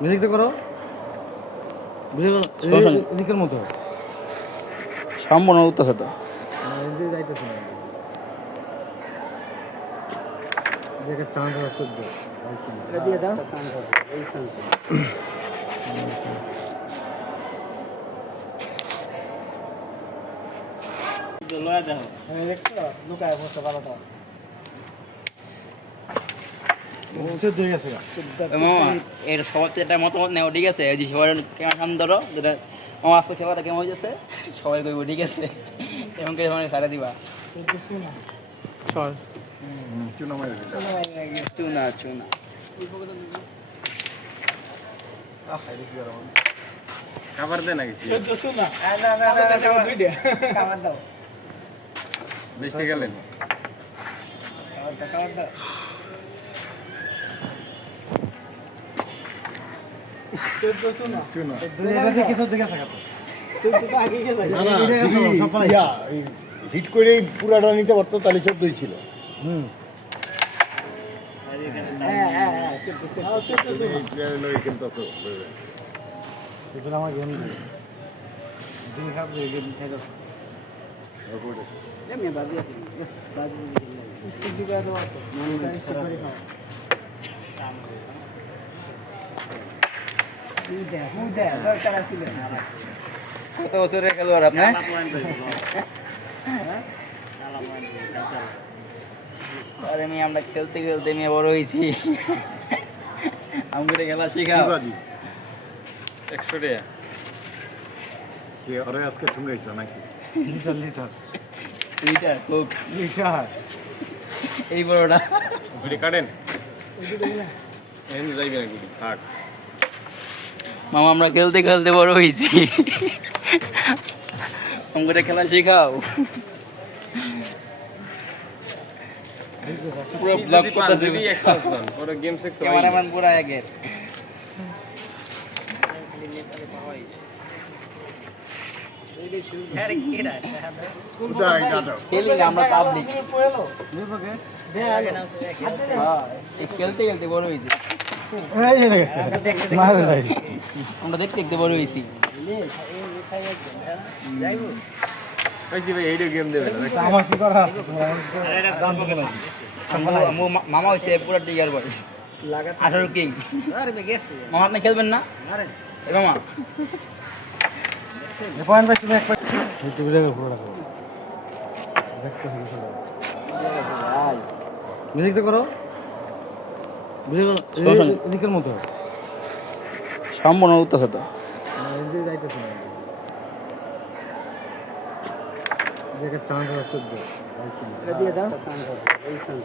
Music তো করো, বুঝে গেল এদিকের মতো সম্পূর্ণ উত্তর হতো। যাইতেছে না, দেখে চান্স আছে 14 দিয়ে দাও, চান্স আছে এই চান্স লয়া দাও। দেখছো লুকায় বসে ভালোটা এর সবার একটা মতামত নেওয়া ঠিক আছে, যে সবার কেমন সামনে ধরো যেটা আমার আস্তে খেলাটা কেমন হয়েছে সবাই কইব ঠিক আছে, এমন করে মানে সারা দিবা চল চুনা চুনা চুনা খাবার দে নাকি খাবার দাও, বৃষ্টি গেলেন খাবার দাও। হিট করে পুরাটা নিতে পারতো তাহলে 14ই ছিল। আমার গেম তুমি খাবে গেম খেতে কত বছরের খেলোয়াড় আপনি? আরে মেয়ে আমরা খেলতে খেলতে মেয়ে বড় হয়েছি, আমাকে খেলা শেখাও। 100 টাকা কে ওরে আজকে ঠুঙ্গাইছে নাকি? লিটার কোক লিটার এই বড়টা গুড়ি কাটেন এনে যাইবে না গুড়ি থাক। মামা আমরা খেলতে খেলতে বড় হয়েছি, আমাকে খেলা শেখাও। পুরো ব্লগ করতে ওরা গেম শিখতে হয় ক্যামেরাম্যান পুরো আগের। খেলি না আমরা পাবলিক, খেলতে খেলতে বড় হয়েছি, আমরা দেখতে দেখতে বড় হয়েছি। কইছি ভাই এইটা গেম দেবে না আমার কি করা মামা হয়েছে পুরো টিগার বয় 18 কিং। মামা আপনি খেলবেন না? এ মামা পয়েন্ট পাইছি এক পয়েন্ট হিট করে পুরো রাখো, মিউজিক তো করো, বুঝে গেল এদিকের মতো সম্পূর্ণ উত্তর হতো। যাইতেছে না, দেখে চান্স আছে 14 দিয়ে দাও, চান্স আছে এই চান্স